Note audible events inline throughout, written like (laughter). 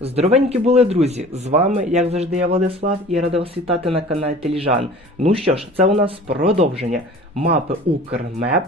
Здоровенькі були друзі! З вами, як завжди, я Владислав і радий вас вітати на каналі Теліжан. Ну що ж, це у нас продовження мапи Укрмеп.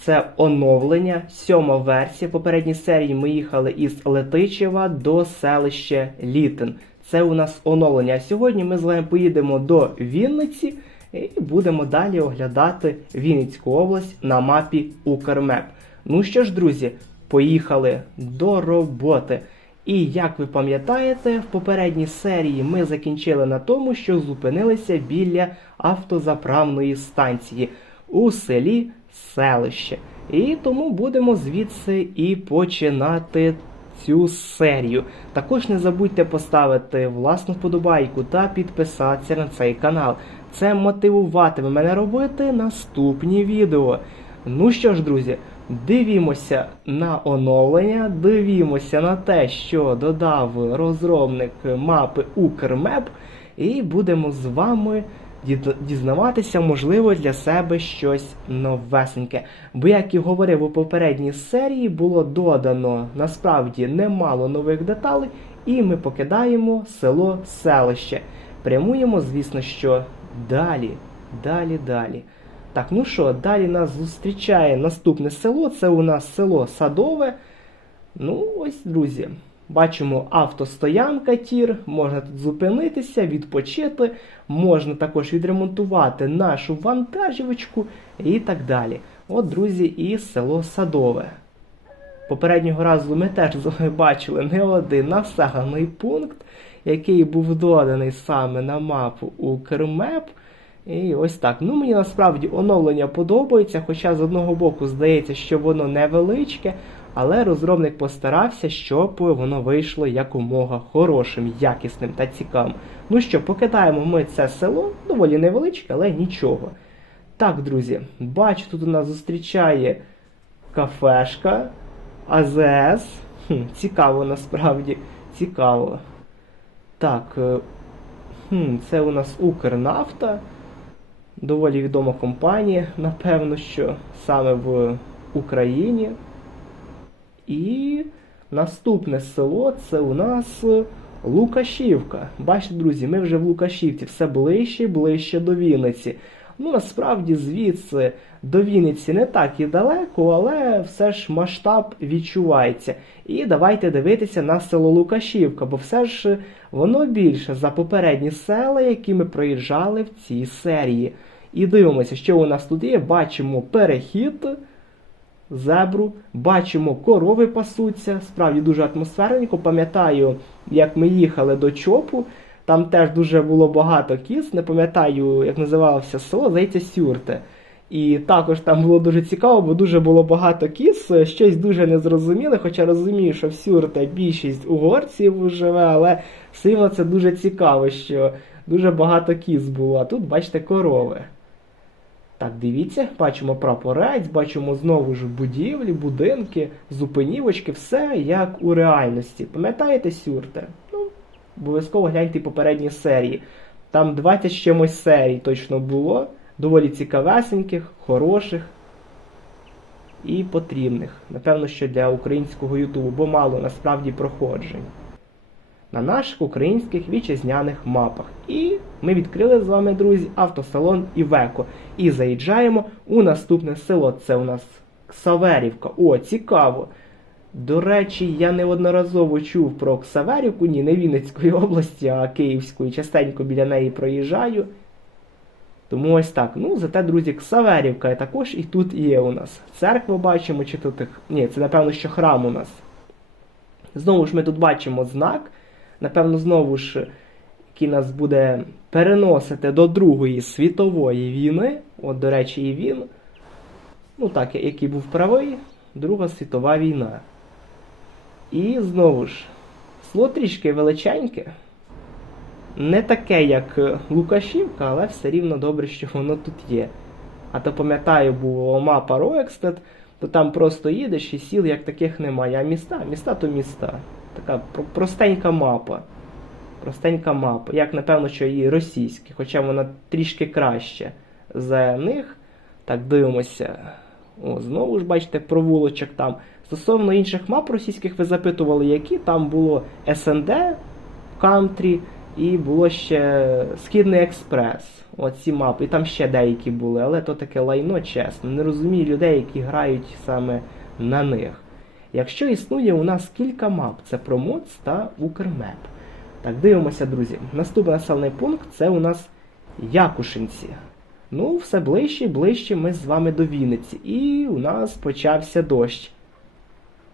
Це оновлення, сьома версія. В попередній серії ми їхали із Летичева до селища Літин. Це у нас оновлення. А сьогодні ми з вами поїдемо до Вінниці і будемо далі оглядати Вінницьку область на мапі Укрмеп. Ну що ж, друзі, поїхали до роботи. І як ви пам'ятаєте, в попередній серії ми закінчили на тому, що зупинилися біля автозаправної станції у селі Селище. І тому будемо звідси і починати цю серію. Також не забудьте поставити власну вподобайку та підписатися на цей канал. Це мотивуватиме мене робити наступні відео. Ну що ж, друзі, дивімося на оновлення, дивімося на те, що додав розробник мапи Укрмеп, і будемо з вами дізнаватися, можливо, для себе щось новесеньке. Бо, як і говорив у попередній серії, було додано насправді немало нових деталей, і ми покидаємо село селище. Прямуємо, звісно, що далі, далі, далі. Так, ну що, далі нас зустрічає наступне село. Це у нас село Садове. Ну, ось, друзі. Бачимо автостоянка тір, можна тут зупинитися, відпочити, можна також відремонтувати нашу вантажівочку і так далі. От, друзі, і село Садове. Попереднього разу ми теж з вами бачили не один населений пункт, який був доданий саме на мапу Укрмеп. І ось так. Ну мені насправді оновлення подобається, хоча з одного боку здається, що воно невеличке, але розробник постарався, щоб воно вийшло якомога хорошим, якісним та цікавим. Ну що, покидаємо ми це село, доволі невеличке, але нічого. Так, друзі, бачу, тут у нас зустрічає кафешка, АЗС. Хм, цікаво насправді, цікаво. Так, е, хм, це у нас Укрнафта. Доволі відома компанія, напевно, що саме в Україні. І наступне село це у нас Лукашівка. Бачите, друзі, ми вже в Лукашівці, все ближче і ближче до Вінниці. Ну, насправді, звідси до Вінниці не так і далеко, але все ж масштаб відчувається. І давайте дивитися на село Лукашівка, бо все ж воно більше за попередні села, які ми проїжджали в цій серії. І дивимося, що у нас тут є. Бачимо перехід, зебру, бачимо корови пасуться. Справді дуже атмосферненько. Пам'ятаю, як ми їхали до чопу. Там теж дуже було багато кіз. Не пам'ятаю, як називалося село, здається, Сюрте. І також там було дуже цікаво, бо дуже було багато кіз, щось дуже незрозуміле, хоча розумію, що Сюрте більшість угорців живе, але все рівно це дуже цікаво, що дуже багато кіз було. А тут, бачите, корови. Так, дивіться, бачимо прапорець, бачимо знову ж будівлі, будинки, зупинівочки, все як у реальності. Пам'ятаєте Сюрте? Ну, обов'язково гляньте попередні серії. Там 20 з чимось серій точно було. Доволі цікавесеньких, хороших і потрібних. Напевно, що для українського Ютубу, бо мало насправді проходжень. На наших українських вітчизняних мапах. І ми відкрили з вами, друзі, автосалон Івеко. І заїжджаємо у наступне село. Це у нас Ксаверівка. О, цікаво! До речі, я неодноразово чув про Ксаверівку, ні, не Вінницької (laughs) області, а Київської. Частенько біля неї проїжджаю. Тому ось так. Ну, зате, друзі, Ксаверівка також і тут є у нас. Церкву бачимо, чи тут. Ні, це напевно, що храм у нас. Знову ж ми тут бачимо знак. Напевно, знову ж, який нас буде переносити до Другої світової війни. От, до речі, і він. Ну так, який був правий, Друга світова війна. І знову ж, село трішки величеньке. Не таке, як е, Лукашівка, але все рівно добре, що воно тут є. А то пам'ятаю, була мапа Роекстед, то там просто їдеш і сіл як таких немає. А міста, міста то міста. Така простенька мапа. Простенька мапа. Як напевно, що і російські, хоча вона трішки краще за них. Так, дивимося. О, знову ж бачите, провулочок там. Стосовно інших мап російських, ви запитували, які там було СНД, Country і було ще Східний Експрес. Оці мапи. І там ще деякі були, але то таке лайно, чесно. Не розумію людей, які грають саме на них. Якщо існує у нас кілька мап, це Промоц та Укрмеп. Так, дивимося, друзі. Наступний населений пункт це у нас Якушинці. Ну, все ближче і ближче ми з вами до Вінниці. І у нас почався дощ.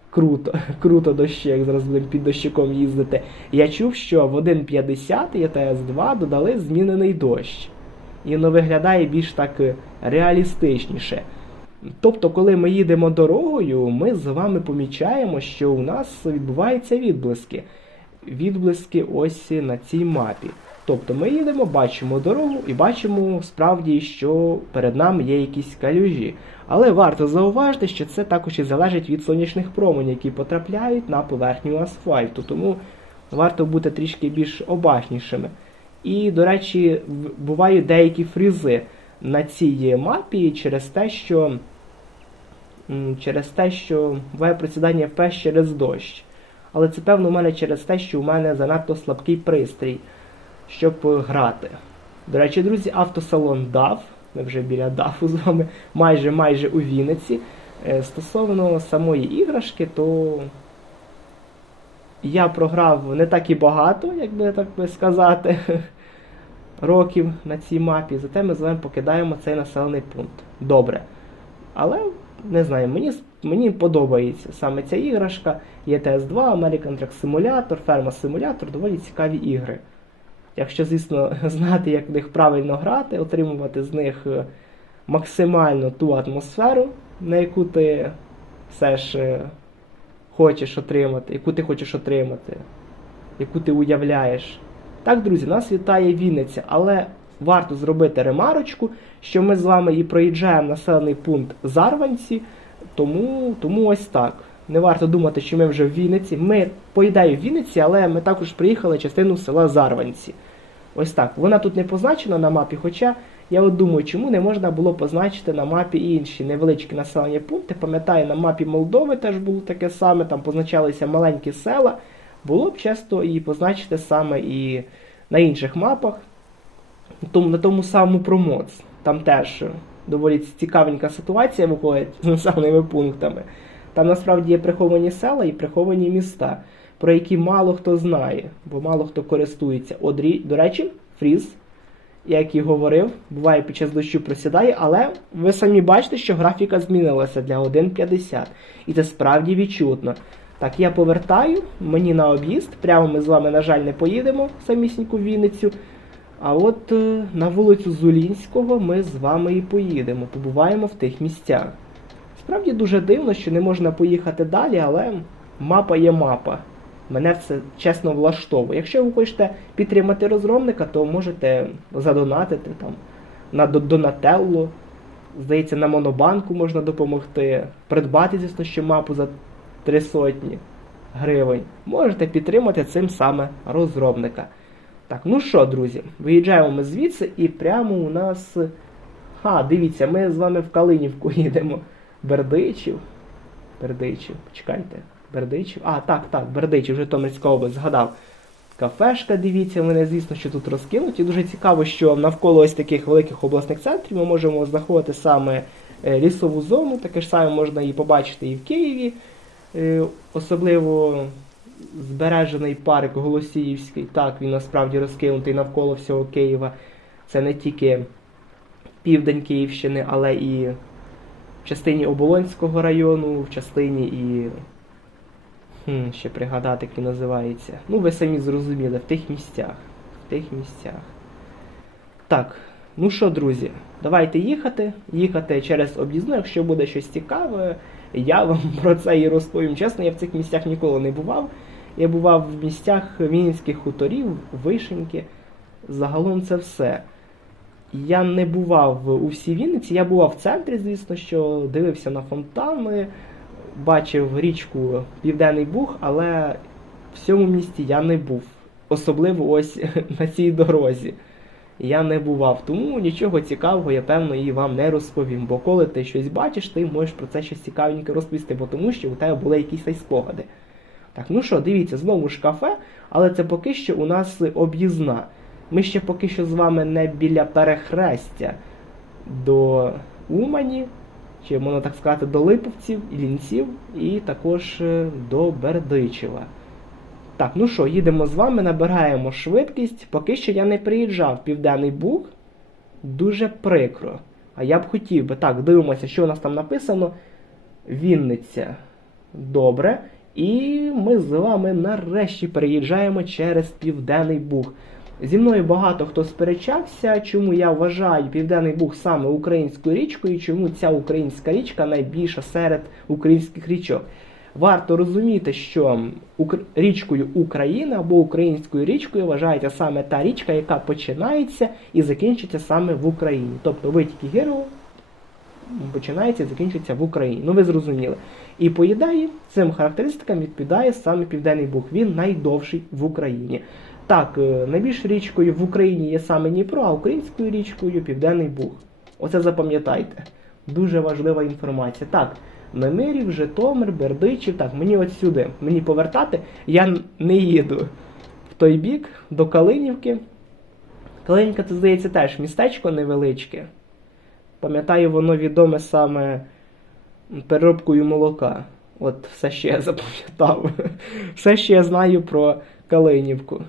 Круто, (laughs) круто дощик, зараз будемо під дощиком їздити. Я чув, що в 1.50 ЄТС-2 додали змінений дощ. І воно виглядає більш так е, реалістичніше. Тобто, коли ми їдемо дорогою, ми з вами помічаємо, що у нас відбуваються відблиски. Відблиски ось на цій мапі. Тобто ми їдемо, бачимо дорогу і бачимо справді, що перед нами є якісь калюжі. Але варто зауважити, що це також і залежить від сонячних променів, які потрапляють на поверхню асфальту. Тому варто бути трішки більш обачнішими. І, до речі, бувають деякі фрізи на цій мапі через те, що через те, що буває просідання ФПС через дощ. Але це певно у мене через те, що у мене занадто слабкий пристрій, щоб грати. До речі, друзі, автосалон DAF, ми вже біля DAF з вами, майже майже у Вінниці. Е, Стосовно самої іграшки, то я програв не так і багато, як би так би сказати, (laughs) років на цій мапі. Зате ми з вами покидаємо цей населений пункт. Добре. Але не знаю, мені, мені подобається саме ця іграшка. ЄТС 2, American Truck Simulator, Ферма Simulator, доволі цікаві ігри. Якщо, звісно, (laughs) знати, як в них правильно грати, отримувати з них е, максимально ту атмосферу, на яку ти все ж е, хочеш отримати, яку ти хочеш отримати, яку ти уявляєш. Так, друзі, нас вітає Вінниця, але варто зробити ремарочку, що ми з вами і проїжджаємо населений пункт Зарванці, тому, тому ось так. Не варто думати, що ми вже в Вінниці. Ми, по ідеї, в Вінниці, але ми також приїхали частину села Зарванці. Ось так. Вона тут не позначена на мапі, хоча я от думаю, чому не можна було позначити на мапі інші невеличкі населені пункти. Пам'ятаю, на мапі Молдови теж було таке саме, там позначалися маленькі села. Було б часто і позначити саме і на інших мапах. На тому самому промоц. Там теж доволі цікавенька ситуація виходить з населеними пунктами. Там насправді є приховані села і приховані міста, про які мало хто знає, бо мало хто користується. Одрі, до речі, фріз, як і говорив, буває під час дощу просідає, але ви самі бачите, що графіка змінилася для 1.50. І це справді відчутно. Так, я повертаю, мені на об'їзд. Прямо ми з вами, на жаль, не поїдемо в самісіньку Вінницю. А от е, на вулицю Зулінського ми з вами і поїдемо, побуваємо в тих місцях. Справді дуже дивно, що не можна поїхати далі, але мапа є мапа. Мене це чесно влаштовує. Якщо ви хочете підтримати розробника, то можете задонатити там на Донателло. Здається, на Монобанку можна допомогти. Придбати, звісно, що мапу за три сотні гривень. Можете підтримати цим саме розробника. Так, ну що, друзі, виїжджаємо ми звідси і прямо у нас. Ха, дивіться, ми з вами в Калинівку (laughs) їдемо. Бердичів. Бердичів, почекайте. Бердичів. А, так, так, Бердичів, Житомирська область, згадав. Кафешка, дивіться, мене, звісно, що тут розкинуті. Дуже цікаво, що навколо ось таких великих обласних центрів ми можемо знаходити саме е, лісову зону. Таке ж саме можна і побачити і в Києві. Е, Особливо збережений парк Голосіївський. Так, він насправді розкинутий навколо всього Києва. Це не тільки південь Київщини, але і в частині Оболонського району, в частині і. Хм, ще пригадати, як він називається. Ну, ви самі зрозуміли, в тих місцях. В тих місцях. Так, ну що, друзі, давайте їхати. Їхати через об'їзну, якщо буде щось цікаве, я вам (laughs) про це і розповім. Чесно, я в цих місцях ніколи не бував. Я бував в місцях Вінницьких хуторів, Вишеньки. Загалом це все. Я не бував у всій Вінниці, я бував в центрі, звісно, що дивився на фонтани, бачив річку Південний Буг, але в цьому місті я не був. Особливо ось (laughs) на цій дорозі. я не бував. Тому нічого цікавого, я певно, і вам не розповім. Бо коли ти щось бачиш, ти можеш про це щось цікавеньке розповісти, бо тому що у тебе були якісь спогади. Так, ну що, дивіться, знову ж кафе, але це поки що у нас об'їзна. Ми ще поки що з вами не біля перехрестя до Умані, чи можна так сказати, до Липовців, Іллінців і також е, до Бердичева. Так, ну що, їдемо з вами, набираємо швидкість. Поки що я не приїжджав в Південний Буг. Дуже прикро. А я б хотів би. Так, дивимося, що у нас там написано. Вінниця. Добре. І ми з вами нарешті переїжджаємо через Південний Буг. Зі мною багато хто сперечався, чому я вважаю Південний Буг саме українською річкою, чому ця українська річка найбільша серед українських річок. Варто розуміти, що річкою Україна або українською річкою вважається саме та річка, яка починається і закінчиться саме в Україні. Тобто витік Геру починається і закінчується в Україні. Ну ви зрозуміли. І по ідеї цим характеристикам відповідає саме Південний Буг. Він найдовший в Україні. Так, е, найбільшою річкою в Україні є саме Дніпро, а українською річкою Південний Буг. Оце запам'ятайте. Дуже важлива інформація. Так, Немирів, Житомир, Бердичів. Так, мені от сюди. Мені повертати. Я не їду в той бік, до Калинівки. Калинівка, це здається, теж містечко невеличке. Пам'ятаю, воно відоме саме переробкою молока. От все ще я запам'ятав. (laughs) Все ще я знаю про Калинівку.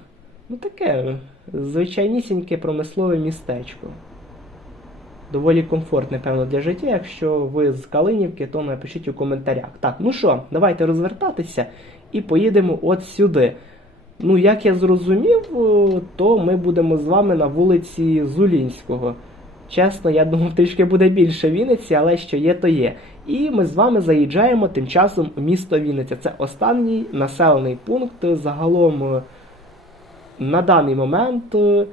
Ну таке звичайнісіньке промислове містечко. Доволі комфортне, певно, для життя. Якщо ви з Калинівки, то напишіть у коментарях. Так, ну що, давайте розвертатися і поїдемо от сюди. Ну, як я зрозумів, то ми будемо з вами на вулиці Зулінського. Чесно, я думав, трішки буде більше Вінниці, але що є, то є. І ми з вами заїжджаємо тим часом у місто Вінниця. Це останній населений пункт загалом е, на даний момент е,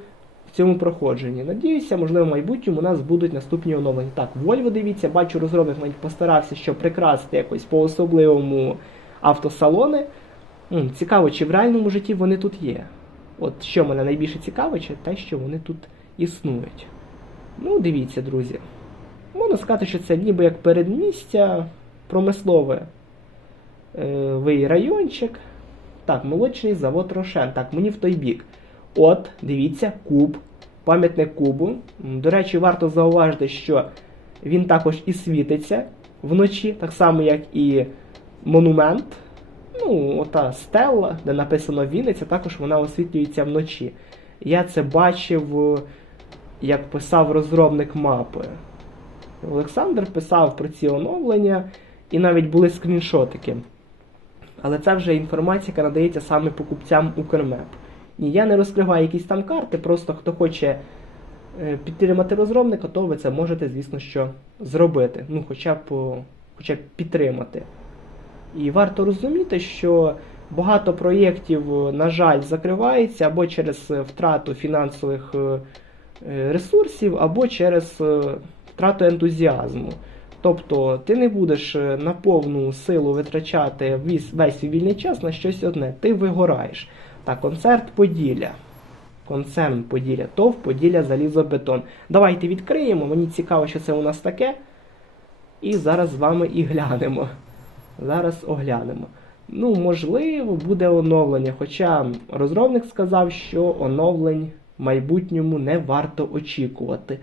в цьому проходженні. Надіюся, можливо, в майбутньому у нас будуть наступні оновлення. Так, Вольво, дивіться, бачу, розробник постарався, щоб прикрасити якось по-особливому автосалони. Цікаво, чи в реальному житті вони тут є. От що мене найбільше цікавить, чи те, що вони тут існують. Ну, дивіться, друзі. Можна сказати, що це ніби як передмістя, промислове е, райончик. Так, молочний завод Рошен. Так, мені в той бік. От, дивіться, куб, пам'ятник кубу. До речі, варто зауважити, що він також і світиться вночі, так само, як і монумент. Ну, ота стелла, де написано Вінниця, також вона освітлюється вночі. Я це бачив, як писав розробник мапи. Олександр писав про ці оновлення, і навіть були скріншотики. Але це вже інформація, яка надається саме покупцям Укрмеп. Ні, я не розкриваю якісь там карти, просто хто хоче е, підтримати розробника, то ви це можете, звісно, що зробити. Ну, хоча б, хоча б підтримати. І варто розуміти, що багато проєктів, на жаль, закривається або через втрату фінансових е, ресурсів, або через е, втрату ентузіазму. Тобто ти не будеш е, на повну силу витрачати весь, весь свій вільний час на щось одне, ти вигораєш. Так, концерт Поділля. Концерн Поділля, ТОВ Поділля Залізобетон. Давайте відкриємо, мені цікаво, що це у нас таке. І зараз з вами і глянемо. Зараз оглянемо. Ну, можливо, буде оновлення. Хоча розробник сказав, що оновлень в майбутньому не варто очікувати,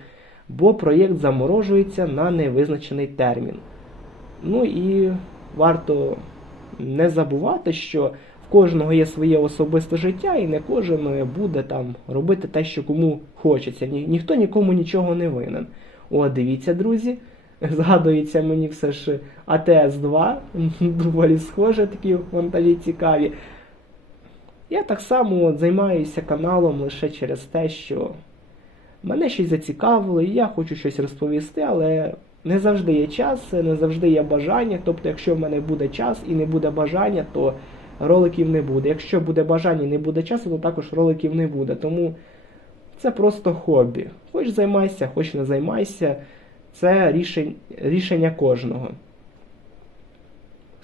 бо проєкт заморожується на невизначений термін. Ну і варто не забувати, що в кожного є своє особисте життя, і не кожен буде там робити те, що кому хочеться. Ні, ніхто нікому нічого не винен. О, дивіться, друзі. (laughs) Згадується мені все ж АТС-2, (laughs) доволі схоже, такі монтажі цікаві. Я так само от займаюся каналом лише через те, що мене щось зацікавило, і я хочу щось розповісти, але не завжди є час, не завжди є бажання. Тобто, якщо в мене буде час і не буде бажання, то роликів не буде. Якщо буде бажання і не буде часу, то також роликів не буде. Тому це просто хобі. Хоч займайся, хоч не займайся. Це рішень, рішення кожного.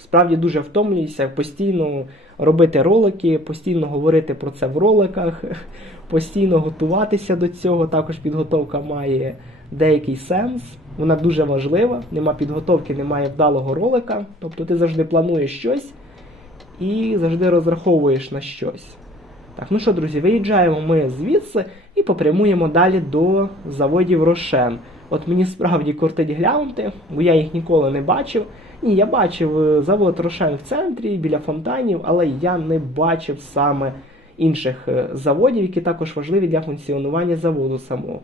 Справді дуже втомлююся постійно робити ролики, постійно говорити про це в роликах, (laughs) постійно готуватися до цього. Також підготовка має деякий сенс. Вона дуже важлива. Нема підготовки, немає вдалого ролика. Тобто ти завжди плануєш щось і завжди розраховуєш на щось. Так, ну що, друзі, виїжджаємо ми звідси і попрямуємо далі до заводів Рошен. От мені справді кортить глянути, бо я їх ніколи не бачив. Ні, я бачив е, завод Рошен в центрі біля фонтанів, але я не бачив саме інших е, заводів, які також важливі для функціонування заводу самого.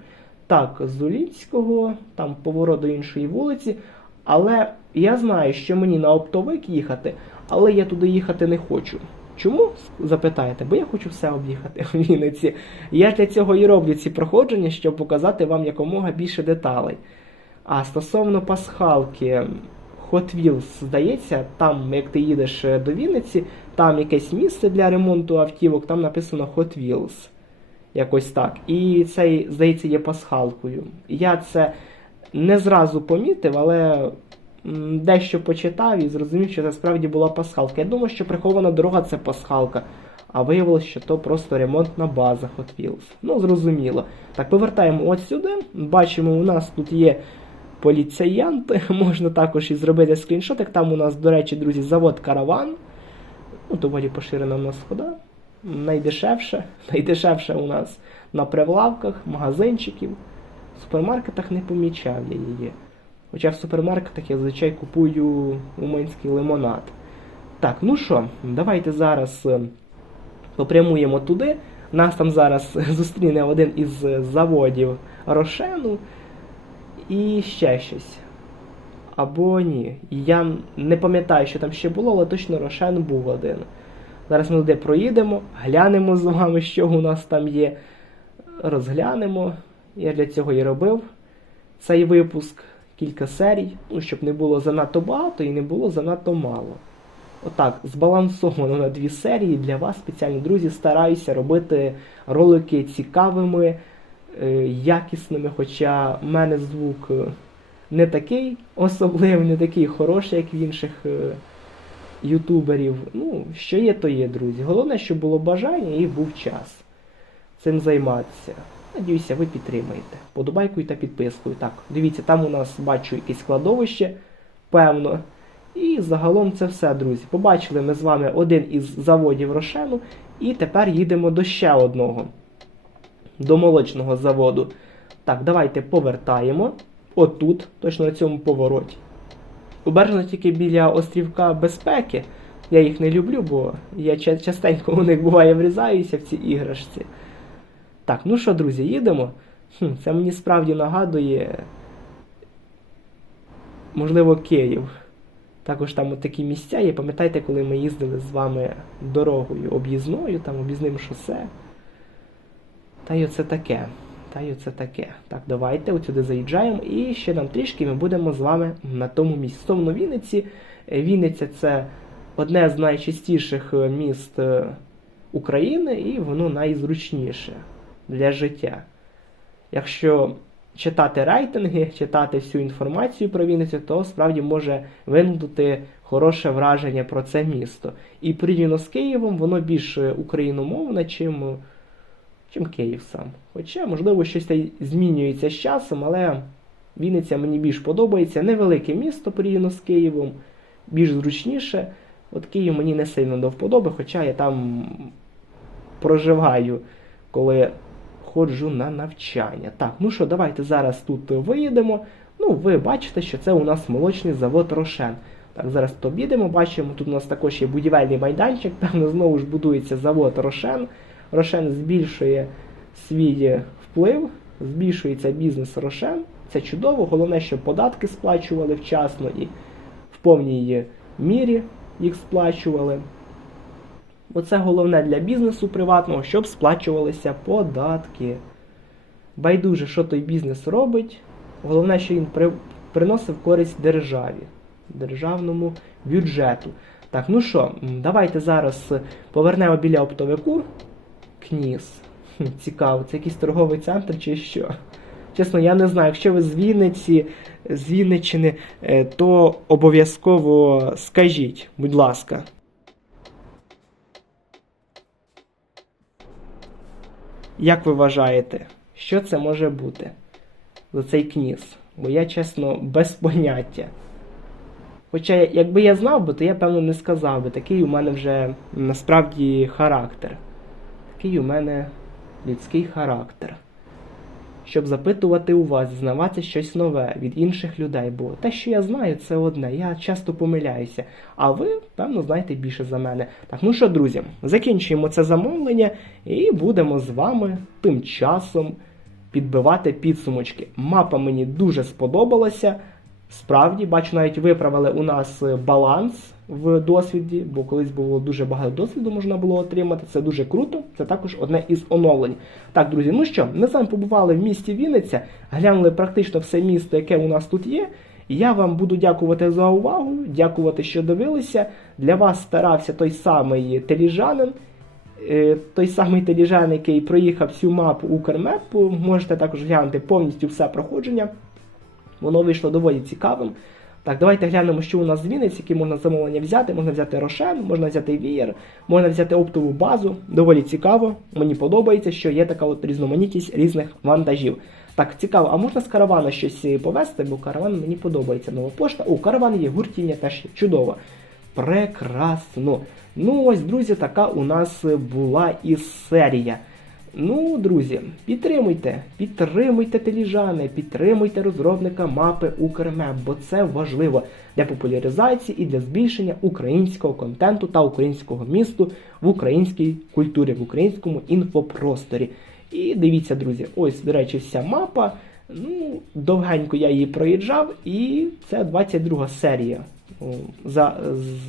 Так, з Улінського, там поворот до іншої вулиці. Але я знаю, що мені на оптовик їхати, але я туди їхати не хочу. Чому? запитаєте? Бо я хочу все об'їхати в Вінниці. Я для цього і роблю ці проходження, щоб показати вам якомога більше деталей. А стосовно пасхалки, Hot Wheels, здається, там, як ти їдеш е, до Вінниці, там якесь місце для ремонту автівок, там написано Hot Wheels. Якось так. І цей, здається, є пасхалкою. Я це не зразу помітив, але дещо почитав і зрозумів, що це справді була пасхалка. Я думав, що прихована дорога це пасхалка. А виявилося, що то просто ремонтна база Hot Wheels. Ну, зрозуміло. Так, повертаємо от сюди. Бачимо, у нас тут є поліціянти. (laughs) Можна також і зробити скріншотик. Там у нас, до речі, друзі, завод Караван. Ну, доволі поширена у нас хода. Найдешевше. (laughs) Найдешевше у нас на прилавках, магазинчиків. В супермаркетах не помічав я її. Хоча в супермаркетах я зазвичай купую уманський лимонад. Так, ну що, давайте зараз е, попрямуємо туди. Нас там зараз (laughs) зустріне один із заводів Рошену і ще щось. Або ні. Я не пам'ятаю, що там ще було, але точно Рошен був один. Зараз ми туди проїдемо, глянемо з вами, що у нас там є. Розглянемо. Я для цього і робив цей випуск, кілька серій, ну, щоб не було занадто багато і не було занадто мало. Отак, збалансовано на дві серії для вас, спеціально, друзі, стараюся робити ролики цікавими, е, якісними, хоча в мене звук е, не такий особливий, не такий хороший, як в інших е, ютуберів. Ну, що є, то є, друзі. Головне, щоб було бажання і був час цим займатися. Надіюся, ви підтримаєте. Подобайкою та підпискою. Так, дивіться, там у нас бачу якесь складовище, певно. І загалом це все, друзі. Побачили ми з вами один із заводів Рошену, і тепер їдемо до ще одного, до молочного заводу. Так, давайте повертаємо. Отут, точно на цьому повороті. Обережно тільки біля острівка безпеки. Я їх не люблю, бо я частенько у них буває врізаюся в ці іграшці. Так, ну що, друзі, їдемо. Хм, це мені справді нагадує, можливо, Київ. Також там от такі місця є. Пам'ятаєте, коли ми їздили з вами дорогою об'їзною, там об'їзним шосе. Та й оце таке. Та й оце таке. Так, давайте от сюди заїжджаємо. І ще нам трішки ми будемо з вами на тому місці. Стовно Вінниці. Е, Вінниця це одне з найчастіших е, міст е, України, і воно найзручніше для життя. Якщо читати рейтинги, читати всю інформацію про Вінницю, то справді може виникнути хороше враження про це місто. І порівняно з Києвом, воно більш україномовне, чим, чим Київ сам. Хоча, можливо, щось змінюється з часом, але Вінниця мені більш подобається. Невелике місто порівняно з Києвом, більш зручніше. От Київ мені не сильно до вподоби, хоча я там проживаю, коли ходжу на навчання. Так, ну що, давайте зараз тут виїдемо. Ну, ви бачите, що це у нас молочний завод Рошен. Так, зараз тут обійдемо, бачимо, тут у нас також є будівельний майданчик, (laughs) там знову ж будується завод Рошен. Рошен збільшує свій вплив, збільшується бізнес Рошен. Це чудово. Головне, щоб податки сплачували вчасно і в повній мірі їх сплачували. Оце головне для бізнесу приватного, щоб сплачувалися податки. Байдуже, що той бізнес робить. Головне, що він при... приносив користь державі, державному бюджету. Так, ну що, давайте зараз повернемо біля оптовику. Кніс. Цікаво, це якийсь торговий центр чи що? Чесно, я не знаю, якщо ви з Вінниці, з Вінниччини, е, то обов'язково скажіть, будь ласка. Як ви вважаєте, що це може бути за цей кніс? Бо я, чесно, без поняття. Хоча, якби я знав би, то я, певно, не сказав би. Такий у мене вже насправді характер. Такий у мене людський характер. Щоб запитувати у вас, знавати щось нове від інших людей. Бо те, що я знаю, це одне. Я часто помиляюся. А ви, певно, знаєте більше за мене. Так, ну що, друзі, закінчуємо це замовлення і будемо з вами тим часом підбивати підсумочки. Мапа мені дуже сподобалася. Справді, бачу, навіть виправили у нас е, баланс в досвіді, бо колись було дуже багато досвіду можна було отримати. Це дуже круто. Це також одне із оновлень. Так, друзі, ну що, ми з вами побували в місті Вінниця, глянули практично все місто, яке у нас тут є. Я вам буду дякувати за увагу, дякувати, що дивилися. Для вас старався той самий теліжанин. Е, Той самий теліжан, який проїхав всю мапу Укрмепу. Можете також глянути повністю все проходження. Воно вийшло доволі цікавим. Так, давайте глянемо, що у нас з Вінниці, які можна замовлення взяти. Можна взяти Рошен, можна взяти Вієр, можна взяти оптову базу. Доволі цікаво. Мені подобається, що є така от різноманітність різних вантажів. Так, цікаво, а можна з каравана щось е, повезти, бо караван мені подобається. Нова пошта. О, караван є, гуртіння теж. Чудово. Прекрасно. Ну ось, друзі, така у нас була і серія. Ну, друзі, підтримуйте, підтримуйте теліжани, підтримуйте розробника мапи Укрмеп, бо це важливо для популяризації і для збільшення українського контенту та українського місту в українській культурі, в українському інфопросторі. І дивіться, друзі, ось, до речі, вся мапа. Ну, довгенько я її проїжджав, і це 22 серія. За,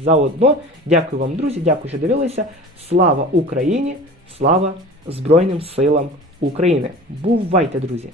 заодно. Дякую вам, друзі, дякую, що дивилися. Слава Україні! Слава Збройним силам України! Бувайте, друзі!